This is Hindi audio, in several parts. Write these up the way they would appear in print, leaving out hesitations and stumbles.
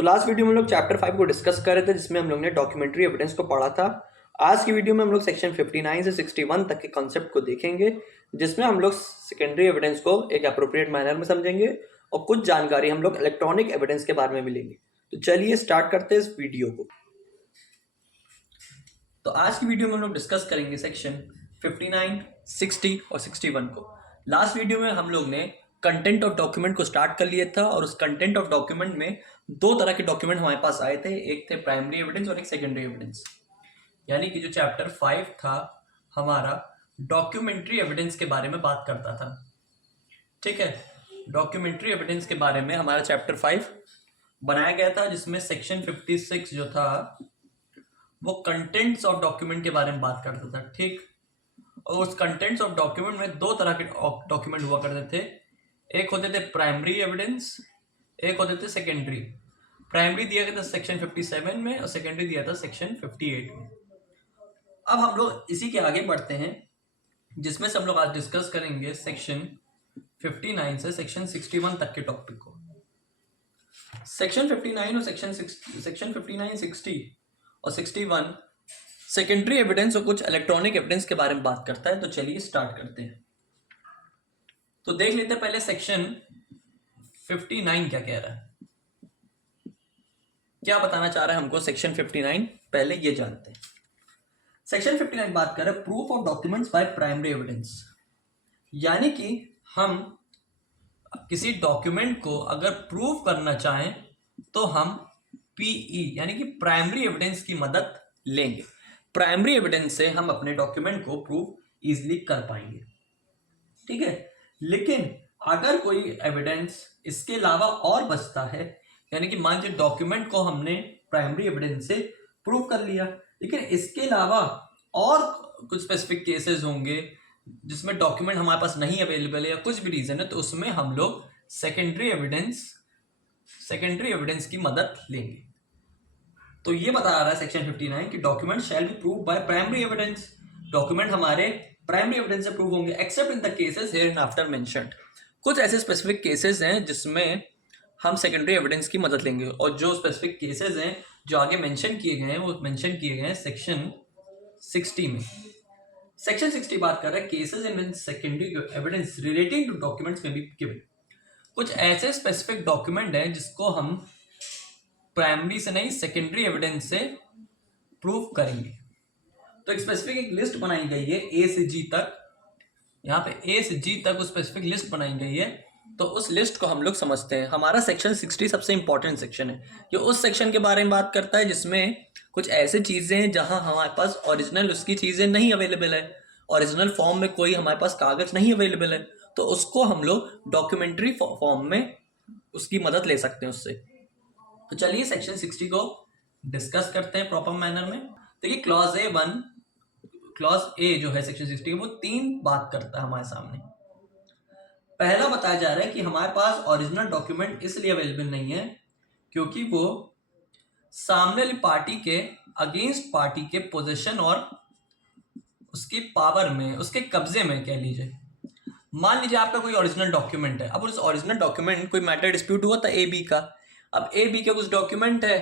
तो लास्ट वीडियो में हम लोग चैप्टर 5 को डिस्कस कर रहे थे जिसमें हम लोग ने डॉक्यूमेंट्री एविडेंस को पढ़ा था। आज की वीडियो में हम लोग सेक्शन 59 से 61 तक के कॉन्सेप्ट को देखेंगे जिसमें हम लोग सेकेंडरी एविडेंस को एक अप्रोप्रिएट मैनर में समझेंगे और कुछ जानकारी हम लोग इलेक्ट्रॉनिक एविडेंस के बारे में मिलेंगे। तो चलिए स्टार्ट करते हैं इस वीडियो को। तो आज की वीडियो में हम लोग डिस्कस करेंगे सेक्शन 59, 60 और 61 को। लास्ट वीडियो में हम लोग ने कंटेंट ऑफ डॉक्यूमेंट को स्टार्ट कर लिया था और उस कंटेंट ऑफ डॉक्यूमेंट में दो तरह के डॉक्यूमेंट हमारे पास आए थे, एक थे प्राइमरी एविडेंस और एक सेकेंडरी एविडेंस। यानी कि जो चैप्टर 5 था हमारा डॉक्यूमेंट्री एविडेंस के बारे में बात करता था। ठीक है, डॉक्यूमेंट्री एविडेंस के बारे में हमारा चैप्टर 5 बनाया गया था जिसमें सेक्शन 56 जो था वो कंटेंट्स ऑफ डॉक्यूमेंट के बारे में बात करता था। ठीक, और उस कंटेंट्स ऑफ डॉक्यूमेंट में दो तरह के डॉक्यूमेंट हुआ करते थे, एक होते थे प्राइमरी एविडेंस, एक होते थे सेकेंडरी। प्राइमरी दिया गया था सेक्शन 57 में और सेकेंडरी दिया था सेक्शन 58 में। अब हम लोग इसी के आगे बढ़ते हैं जिसमें से हम लोग आज डिस्कस करेंगे सेक्शन 59 से सेक्शन 61 तक के टॉपिक को। सेक्शन 59 और सेक्शन 59, 60 और 61 सेकेंडरी एविडेंस और कुछ इलेक्ट्रॉनिक एविडेंस के बारे में बात करता है। तो चलिए स्टार्ट करते हैं। तो देख लेते हैं पहले सेक्शन 59 क्या कह रहा है, क्या बताना चाह रहा है हमको सेक्शन 59, पहले ये जानते हैं। सेक्शन 59 बात कर रहा है proof of documents by primary evidence. यानी कि हम किसी डॉक्यूमेंट को अगर प्रूफ करना चाहें तो हम पीई यानी कि प्राइमरी एविडेंस की मदद लेंगे। प्राइमरी एविडेंस से हम अपने डॉक्यूमेंट को प्रूफ इजीली कर पाएंगे। ठीक है, लेकिन अगर कोई एविडेंस इसके अलावा और बचता है, यानी कि मान लीजिए डॉक्यूमेंट को हमने प्राइमरी एविडेंस से प्रूव कर लिया लेकिन इसके अलावा और कुछ स्पेसिफिक केसेस होंगे जिसमें डॉक्यूमेंट हमारे पास नहीं अवेलेबल है या कुछ भी रीजन है, तो उसमें हम लोग सेकेंडरी एविडेंस की मदद लेंगे। तो ये बता रहा है सेक्शन 59 कि document shall be prove by primary evidence. Document हमारे प्राइमरी एविडेंस से प्रूव होंगे accept in the cases here and after mentioned. कुछ ऐसे स्पेसिफिक केसेस हैं जिसमें हम सेकेंडरी एविडेंस की मदद लेंगे और जो स्पेसिफिक केसेस हैं जो आगे मेंशन किए गए हैं वो मेंशन किए गए हैं सेक्शन 60 में। सेक्शन 60 बात कर रहा है cases in secondary evidence relating to documents may be given. कुछ ऐसे स्पेसिफिक डॉक्यूमेंट हैं जिसको हम प्राइमरी से नहीं सेकेंडरी एविडेंस से प्रूव करेंगे। तो एक स्पेसिफिक एक लिस्ट बनाई गई है ए से जी तक, यहाँ पे ए से जी तक उस स्पेसिफिक लिस्ट बनाई गई है। तो उस लिस्ट को हम लोग समझते हैं। हमारा सेक्शन 60 सबसे इंपॉर्टेंट सेक्शन है, जो उस सेक्शन के बारे में बात करता है जिसमें कुछ ऐसे चीजें हैं जहां हमारे पास ओरिजिनल उसकी चीजें नहीं अवेलेबल है, ओरिजिनल फॉर्म में कोई हमारे पास कागज नहीं अवेलेबल है, तो उसको हम लोग डॉक्यूमेंट्री फॉर्म में उसकी मदद ले सकते हैं उससे। तो चलिए सेक्शन 60 को डिस्कस करते हैं प्रॉपर मैनर में। देखिए क्लॉज ए जो है सेक्शन 60 वो 3 बात करता है हमारे सामने। पहला बताया जा रहा है कि हमारे पास ओरिजिनल डॉक्यूमेंट इसलिए अवेलेबल नहीं है क्योंकि वो सामने वाली पार्टी के अगेंस्ट पार्टी के पोजीशन और उसकी पावर में, उसके कब्जे में कह लीजिए। मान लीजिए आपका कोई ओरिजिनल डॉक्यूमेंट है, अब उस ओरिजिनल डॉक्यूमेंट कोई मैटर डिस्प्यूट हुआ था ए बी का। अब ए बी का कुछ डॉक्यूमेंट है,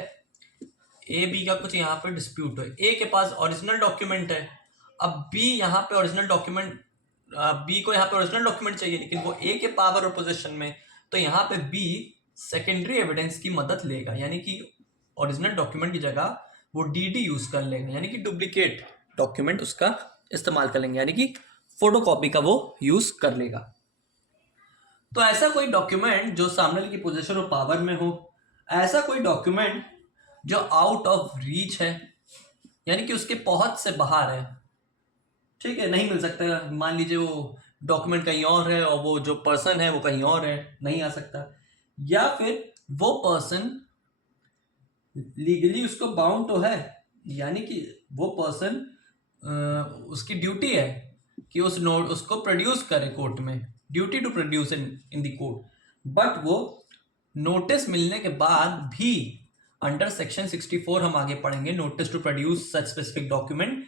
ए बी का कुछ यहाँ पे डिस्प्यूट है, ए के पास ओरिजिनल डॉक्यूमेंट है। अब बी यहाँ पे ओरिजिनल डॉक्यूमेंट, बी को यहाँ पे ओरिजिनल डॉक्यूमेंट चाहिए लेकिन वो ए के पावर और पोजीशन में, तो यहाँ पे बी सेकेंडरी एविडेंस की मदद लेगा, यानी कि ओरिजिनल डॉक्यूमेंट की जगह वो डीडी यूज कर लेगा, यानी कि डुप्लीकेट डॉक्यूमेंट उसका इस्तेमाल कर लेंगे, यानी कि फोटोकॉपी का वो यूज कर लेगा। तो ऐसा कोई डॉक्यूमेंट जो सामने वाले की पोजीशन और पावर में हो, ऐसा कोई डॉक्यूमेंट जो आउट ऑफ रीच है, यानी कि उसके पहुंच से बाहर है, ठीक है, नहीं मिल सकता। मान लीजिए वो डॉक्यूमेंट कहीं और है और वो जो पर्सन है वो कहीं और है, नहीं आ सकता। या फिर वो पर्सन लीगली उसको बाउंड तो है, यानी कि वो पर्सन उसकी ड्यूटी है कि उस नोट उसको प्रोड्यूस करे कोर्ट में, duty to produce in the court, but वो नोटिस मिलने के बाद भी अंडर सेक्शन 64 हम आगे पढ़ेंगे notice to produce such specific document,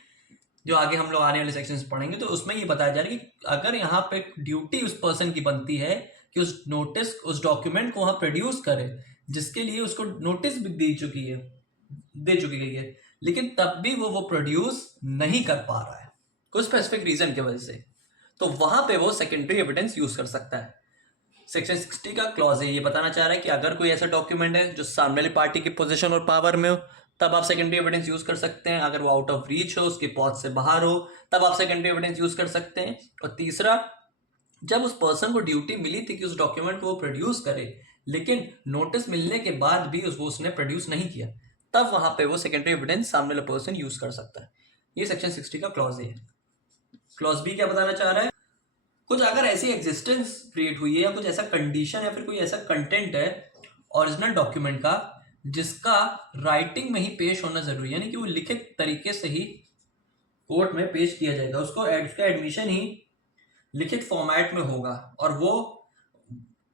जो आगे हम लोग आने वाले सेक्शंस पढ़ेंगे। तो उसमें ये बताया जा रहा है कि अगर यहाँ पे ड्यूटी उस पर्सन की बनती है कि उस नोटिस उस डॉक्यूमेंट को वहाँ प्रोड्यूस करे जिसके लिए उसको नोटिस भी दे चुकी गई है, लेकिन तब भी वो प्रोड्यूस नहीं कर पा रहा है कुछ स्पेसिफिक रीजन की वजह से, तो वहां पे वो सेकेंडरी एविडेंस यूज कर सकता है। सेक्शन 60 का क्लॉज है, ये बताना चाह रहा है कि अगर कोई ऐसा डॉक्यूमेंट है जो सामने वाली पार्टी की पोजीशन और पावर में हो, तब आप सेकेंडरी एविडेंस यूज कर सकते हैं। अगर वो आउट ऑफ रीच हो, उसके पहुंच से बाहर हो, तब आप सेकेंडरी एविडेंस यूज कर सकते हैं। और तीसरा, जब उस पर्सन को ड्यूटी मिली थी कि उस डॉक्यूमेंट को वो प्रोड्यूस करे, लेकिन नोटिस मिलने के बाद भी उसने प्रोड्यूस नहीं किया, तब वहां पे वो सेकेंडरी एविडेंस सामने वाला पर्सन यूज कर सकता है। ये सेक्शन 60 का क्लॉज है। क्लॉज बी क्या बताना चाह रहा है? कुछ अगर ऐसी एग्जिस्टेंस क्रिएट हुई है या कुछ ऐसा कंडीशन या फिर कोई ऐसा कंटेंट है ओरिजिनल डॉक्यूमेंट का जिसका राइटिंग में ही पेश होना जरूरी है, यानी कि वो लिखित तरीके से ही कोर्ट में पेश किया जाएगा, उसका एडमिशन ही लिखित फॉर्मेट में होगा,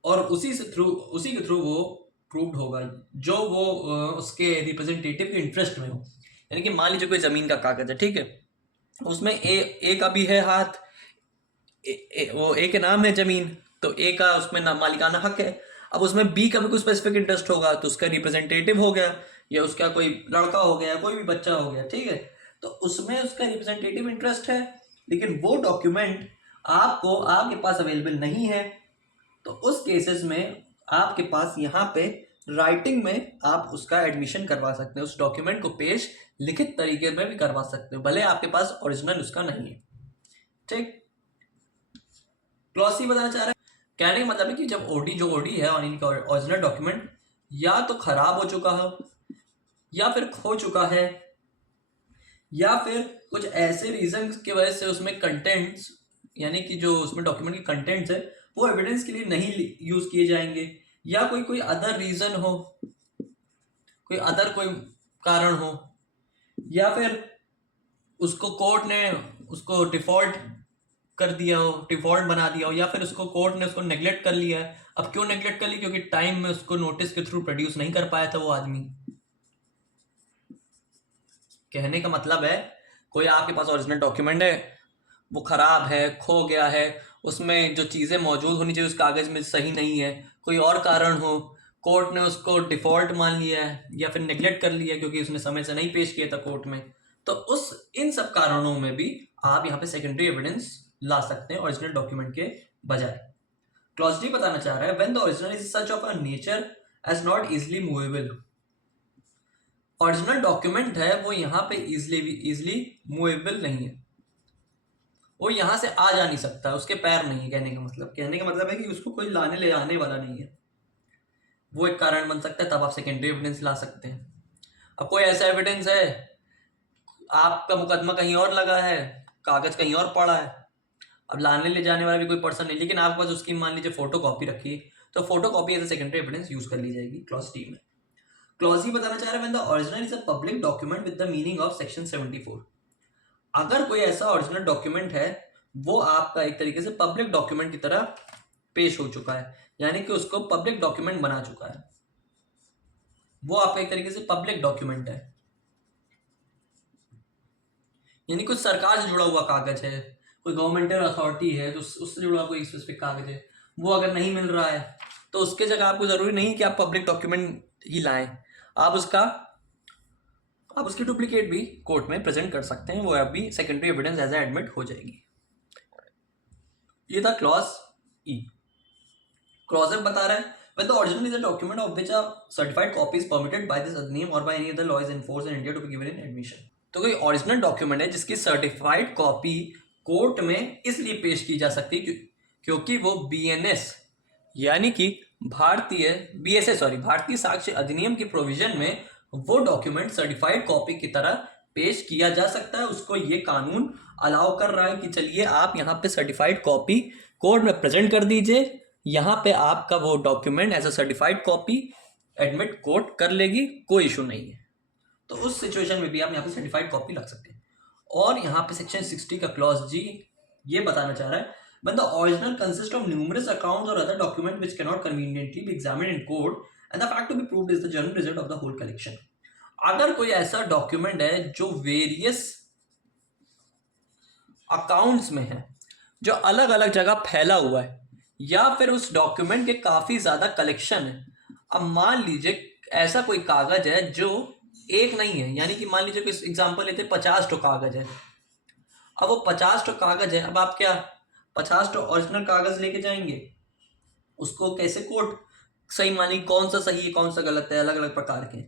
और उसी के थ्रू वो प्रूव्ड होगा, जो वो उसके रिप्रेजेंटेटिव के इंटरेस्ट में हो। यानी कि मान लीजिए कोई जमीन का कागज है, ठीक है, उसमें ए का भी है हाथ, वो ए के नाम है जमीन, तो ए का उसमें मालिकाना हक है। अब उसमें बी का भी कुछ स्पेसिफिक इंटरेस्ट होगा, तो उसका रिप्रेजेंटेटिव हो गया, या उसका कोई लड़का हो गया, कोई भी बच्चा हो गया, ठीक है, तो उसमें उसका रिप्रेजेंटेटिव इंटरेस्ट है, लेकिन वो डॉक्यूमेंट आपके पास अवेलेबल नहीं है। तो उस केसेस में आपके पास यहाँ पे राइटिंग में आप उसका एडमिशन करवा सकते हैं, उस डॉक्यूमेंट को पेश लिखित तरीके में भी करवा सकते हो, भले आपके पास ओरिजिनल उसका नहीं है। ठीक, क्लॉज सी बताना चाह रहा है, कहने का मतलब है कि जब जो ओडी है ओरिजिनल डॉक्यूमेंट या तो खराब हो चुका हो, या फिर खो चुका है, या फिर कुछ ऐसे रीजन की वजह से उसमें कंटेंट्स, यानी कि जो उसमें डॉक्यूमेंट के कंटेंट्स है वो एविडेंस के लिए नहीं यूज किए जाएंगे, या कोई अदर रीजन हो, कोई कारण हो, या फिर उसको कोर्ट ने उसको डिफॉल्ट कर दिया हो, डिफॉल्ट बना दिया हो, या फिर उसको कोर्ट ने उसको नेग्लेक्ट कर लिया है। अब क्यों नेग्लेक्ट कर लिया? क्योंकि टाइम में उसको नोटिस के थ्रू प्रोड्यूस नहीं कर पाया था वो आदमी। कहने का मतलब है कोई आपके पास ओरिजिनल डॉक्यूमेंट है, वो खराब है, खो गया है, उसमें जो चीज़ें मौजूद होनी चाहिए उस कागज़ में सही नहीं है, कोई और कारण हो, कोर्ट ने उसको डिफ़ॉल्ट मान लिया है या फिर नेग्लेक्ट कर लिया क्योंकि उसने समय से नहीं पेश किया था कोर्ट में, तो इन सब कारणों में भी आप यहाँ पे सेकेंडरी एविडेंस ला सकते हैं ओरिजिनल डॉक्यूमेंट के बजाय। क्लॉज डी बताना चाह रहा है, when the original is such of a nature as not easily movable. Original document है वो यहाँ पे इजिली मूवेबल नहीं है, वो यहाँ से आ जा नहीं सकता, उसके पैर नहीं है। कहने का मतलब है कि उसको कोई लाने ले आने वाला नहीं है, वो एक कारण बन सकता है, तब आप सेकेंडरी एविडेंस ला सकते हैं। अब कोई ऐसा एविडेंस है, आपका मुकदमा कहीं और लगा है, कागज कहीं और पड़ा है, अब लाने ले जाने वाला भी कोई पर्सन नहीं, लेकिन आपके पास उसकी मान लीजिए फोटो कॉपी रखी, तो photo copy as a secondary evidence use कर ली जाएगी क्लॉज डी में। क्लॉज ही बताना चाह रहे हैं, when the original is a public document with the meaning of section 74। अगर कोई ऐसा ओरिजिनल डॉक्यूमेंट है वो आपका एक तरीके से पब्लिक डॉक्यूमेंट की तरह पेश हो चुका है, यानी कि उसको पब्लिक डॉक्यूमेंट बना चुका है, वो आपका एक तरीके से पब्लिक डॉक्यूमेंट है, यानी कुछ सरकार से जुड़ा हुआ कागज है, कोई गवर्नमेंटल अथॉरिटी है तो उससे जुड़ा कोई स्पेसिफिक कागज है, वो अगर नहीं मिल रहा है तो उसके जगह आपको जरूरी नहीं कि आप पब्लिक डॉक्यूमेंट ही लाएं, आप उसकी डुप्लीकेट भी कोर्ट में प्रेजेंट कर सकते हैं, वो अभी सेकेंडरी एविडेंस एज एडमिट हो जाएगी। ये था क्लॉज ई। क्लॉज एफ बता रहा है, when the original is a document of which a certified copy is permitted by this अधिनियम or by any other law is enforced in India to be given in admission। तो कोई ओरिजिनल डॉक्यूमेंट है जिसकी सर्टिफाइड कॉपी कोर्ट में इसलिए पेश की जा सकती है क्योंकि वो बीएनएस यानी कि भारतीय साक्ष्य अधिनियम की प्रोविजन में वो डॉक्यूमेंट सर्टिफाइड कॉपी की तरह पेश किया जा सकता है, उसको ये कानून अलाउ कर रहा है कि चलिए आप यहाँ पे सर्टिफाइड कॉपी कोर्ट में प्रेजेंट कर दीजिए, यहाँ पे आपका वो document as a certified copy admit court कर लेगी, कोई इशू नहीं है। तो उस सिचुएशन में भी आप यहाँ पे सर्टिफाइड कॉपी लग सकते हैं। और यहाँ पे सेक्शन 60 का क्लॉज जी ये बताना चाह रहा है, when the original consists of numerous accounts or other document which cannot conveniently be examined in court and the fact to be proved is the general result of the whole collection। अगर कोई ऐसा डॉक्यूमेंट है जो वेरियस अकाउंट्स में है, जो अलग अलग जगह फैला हुआ है, या फिर उस डॉक्यूमेंट के काफी ज्यादा कलेक्शन है, अब मान लीजिए ऐसा कोई कागज है जो एक नहीं है, यानी कि मान लीजिए कोई एग्जांपल लेते 50 ठो कागज है। अब वो 50 ठो कागज है, अब आप क्या 50 ठो ओरिजिनल कागज लेके जाएंगे, उसको कैसे कोड सही मानी, कौन सा सही है कौन सा गलत है, अलग अलग प्रकार के।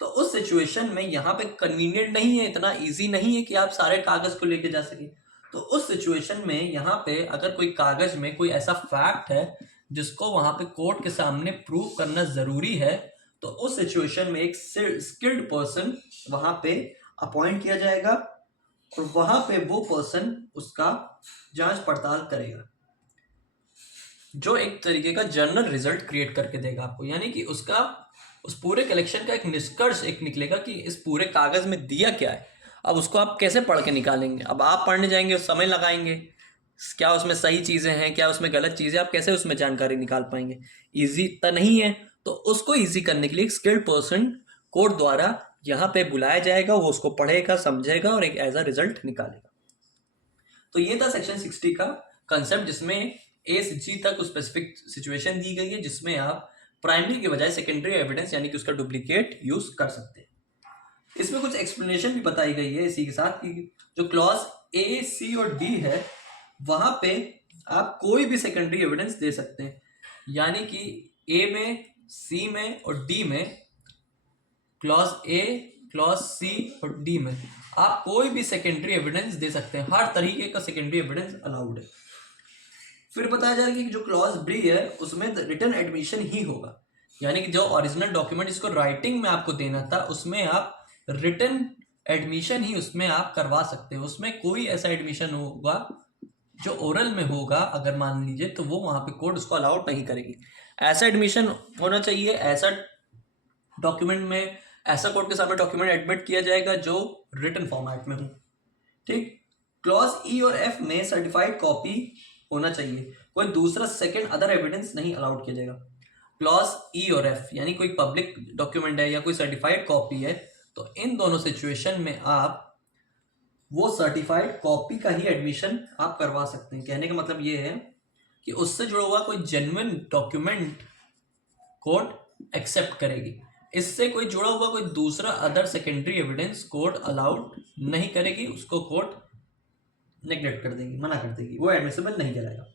तो उस सिचुएशन में यहाँ पे कन्वीनियंट नहीं है, इतना इजी नहीं है कि आप सारे कागज को लेके जा सके। तो उस सिचुएशन में यहाँ पे अगर कोई कागज में कोई ऐसा फैक्ट है जिसको वहां पे कोर्ट के सामने प्रूव करना जरूरी है, तो उस सिचुएशन में एक स्किल्ड पर्सन वहां पे अपॉइंट किया जाएगा और वहां पे वो पर्सन उसका जांच पड़ताल करेगा, जो एक तरीके का जर्नल रिजल्ट क्रिएट करके देगा आपको, यानी कि उसका उस पूरे कलेक्शन का एक निष्कर्ष एक निकलेगा कि इस पूरे कागज में दिया क्या है। अब उसको आप कैसे पढ़ के निकालेंगे, अब आप पढ़ने जाएंगे समय लगाएंगे, क्या उसमें सही चीजें हैं क्या उसमें गलत चीजें, आप कैसे उसमें जानकारी निकाल पाएंगे, इजी तो नहीं है। तो उसको इजी करने के लिए स्किल्ड पर्सन कोर्ट द्वारा यहाँ पे बुलाया जाएगा, वो उसको पढ़ेगा समझेगा और एक एज अ रिजल्ट निकालेगा। तो ये था सेक्शन 60 का कंसेप्ट, जिसमें ए से जी तक स्पेसिफिक सिचुएशन दी गई है जिसमें आप प्राइमरी के बजाय सेकेंडरी एविडेंस यानी कि उसका डुप्लीकेट यूज कर सकते हैं। इसमें कुछ एक्सप्लेनेशन भी बताई गई है इसी के साथ कि जो क्लॉज ए सी और डी है वहां पे आप कोई भी सेकेंडरी एविडेंस दे सकते हैं, यानी कि ए में, सी में और डी में, क्लॉज ए, क्लॉज सी और डी में आप कोई भी सेकेंडरी एविडेंस दे सकते हैं, हर तरीके का सेकेंडरी एविडेंस अलाउड है। फिर बताया जा रहा है कि जो क्लॉज बी है उसमें रिटन एडमिशन ही होगा, यानी कि जो ओरिजिनल डॉक्यूमेंट जिसको राइटिंग में आपको देना था उसमें आप रिटन एडमिशन ही उसमें आप करवा सकते हो, उसमें कोई ऐसा एडमिशन होगा जो ओरल में होगा अगर मान लीजिए, तो वो वहां पे कोर्ट उसको अलाउड नहीं करेगी। ऐसा एडमिशन होना चाहिए, ऐसा डॉक्यूमेंट में, ऐसा कोर्ट के सामने डॉक्यूमेंट एडमिट किया जाएगा जो रिटन फॉर्मेट में हो। ठीक, क्लॉज ई और एफ में सर्टिफाइड कॉपी होना चाहिए, कोई दूसरा सेकंड अदर एविडेंस नहीं अलाउड किया जाएगा। क्लॉज ई और एफ यानी कोई पब्लिक डॉक्यूमेंट है या कोई सर्टिफाइड कॉपी है, तो इन दोनों सिचुएशन में आप वो सर्टिफाइड कॉपी का ही एडमिशन आप करवा सकते हैं। कहने का मतलब ये है कि उससे जुड़ा हुआ कोई जेन्युइन डॉक्यूमेंट कोर्ट एक्सेप्ट करेगी, इससे कोई जुड़ा हुआ कोई दूसरा other secondary evidence court allowed नहीं करेगी, उसको कोर्ट नेग्लेक्ट कर देगी, मना कर देगी, वो एडमिसिबल नहीं कहलाएगा।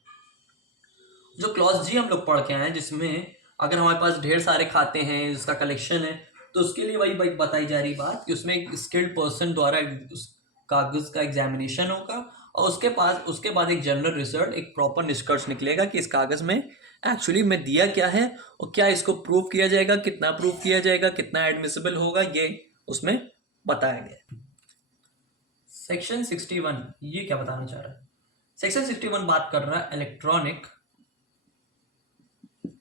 जो क्लॉज जी हम लोग पढ़ के आए जिसमें अगर हमारे पास ढेर सारे खाते हैं जिसका कलेक्शन है, तो उसके लिए वही बताई जा रही बात कि उसमें एक स्किल्ड पर्सन द्वारा उस कागज का एग्जामिनेशन होगा और उसके बाद एक जनरल रिजल्ट, एक प्रॉपर निष्कर्ष निकलेगा कि इस कागज में एक्चुअली में दिया क्या है और क्या इसको प्रूव किया जाएगा, कितना प्रूव किया जाएगा, कितना एडमिसिबल होगा, ये उसमें बताया गया। सेक्शन 61 ये क्या बताना चाह रहा है? सेक्शन 61 बात कर रहा है इलेक्ट्रॉनिक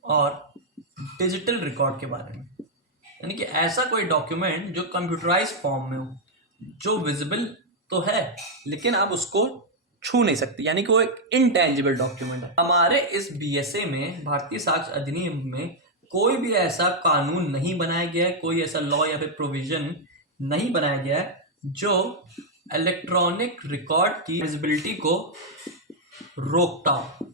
और डिजिटल रिकॉर्ड के बारे में, यानी कि ऐसा कोई डॉक्यूमेंट जो कंप्यूटराइज फॉर्म में हो, जो विजिबल तो है लेकिन आप उसको छू नहीं सकते, यानी कि वो एक इनटेंजिबल डॉक्यूमेंट है। हमारे इस बीएसए में, भारतीय साक्ष्य अधिनियम में, कोई भी ऐसा कानून नहीं बनाया गया है, कोई ऐसा लॉ या फिर प्रोविजन नहीं बनाया गया है जो इलेक्ट्रॉनिक रिकॉर्ड की विजिबिलिटी को रोकता हो।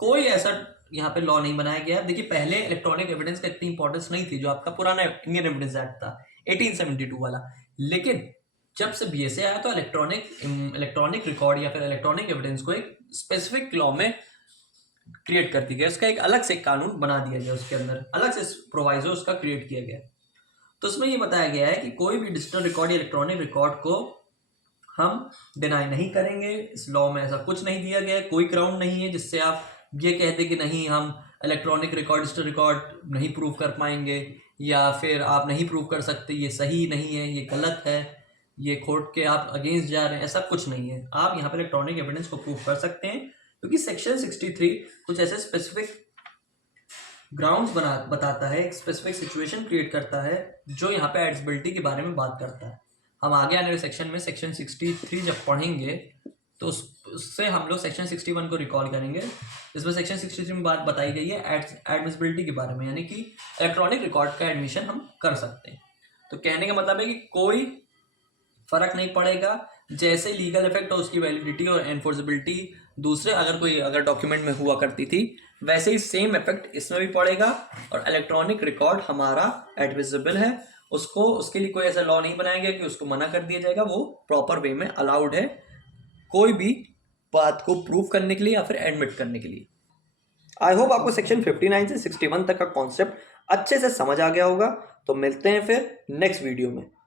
कोई ऐसा यहाँ पे लॉ नहीं बनाया गया है। देखिए पहले इलेक्ट्रॉनिक एविडेंस का इतनी इंपॉर्टेंस नहीं थी, जो आपका पुराना इंडियन एविडेंस एक्ट था 1872 वाला, लेकिन जब से बीएसए आया तो इलेक्ट्रॉनिक रिकॉर्ड या फिर इलेक्ट्रॉनिक एविडेंस को एक स्पेसिफिक लॉ में क्रिएट कर दिया गया, उसका एक अलग से कानून बना दिया गया, उसके अंदर अलग से प्रोवाइजो उसका क्रिएट किया गया। तो उसमें ये बताया गया है कि कोई भी डिजिटल रिकॉर्ड या इलेक्ट्रॉनिक रिकॉर्ड को हम डिनाई नहीं करेंगे, इस लॉ में ऐसा कुछ नहीं दिया गया है, कोई ग्राउंड नहीं है जिससे आप ये कहते कि नहीं हम इलेक्ट्रॉनिक रिकॉर्ड डिजिटल रिकॉर्ड नहीं प्रूव कर पाएंगे, या फिर आप नहीं प्रूव कर सकते, ये सही नहीं है, ये गलत है, ये कोर्ट के आप अगेंस्ट जा रहे हैं, ऐसा कुछ नहीं है। आप यहाँ पर इलेक्ट्रॉनिक एविडेंस को प्रूव कर सकते हैं, क्योंकि सेक्शन 63 कुछ ऐसे स्पेसिफिक ग्राउंड्स बताता है, एक स्पेसिफिक सिचुएशन क्रिएट करता है जो यहाँ पे एडमिसिबिलिटी के बारे में बात करता है। हम आगे आने वाले सेक्शन में सेक्शन 63 जब पढ़ेंगे तो उससे हम लोग सेक्शन 61 को रिकॉल करेंगे, जिसमें सेक्शन 63 में बात बताई गई है एडमिसिबिलिटी के बारे में, यानी कि इलेक्ट्रॉनिक रिकॉर्ड का एडमिशन हम कर सकते हैं। तो कहने का मतलब है कि कोई फर्क नहीं पड़ेगा, जैसे लीगल इफेक्ट हो उसकी वैलिडिटी और एनफोर्सेबिलिटी दूसरे अगर डॉक्यूमेंट में हुआ करती थी, वैसे ही सेम इफेक्ट इसमें भी पड़ेगा। और इलेक्ट्रॉनिक रिकॉर्ड हमारा एडमिसिबल है, उसके लिए कोई ऐसा लॉ नहीं बनाया गया कि उसको मना कर दिया जाएगा, वो प्रॉपर वे में अलाउड है कोई भी बात को प्रूव करने के लिए या फिर एडमिट करने के लिए। आई होप आपको सेक्शन 59 से 61 तक का कॉन्सेप्ट अच्छे से समझ आ गया होगा। तो मिलते हैं फिर नेक्स्ट वीडियो में।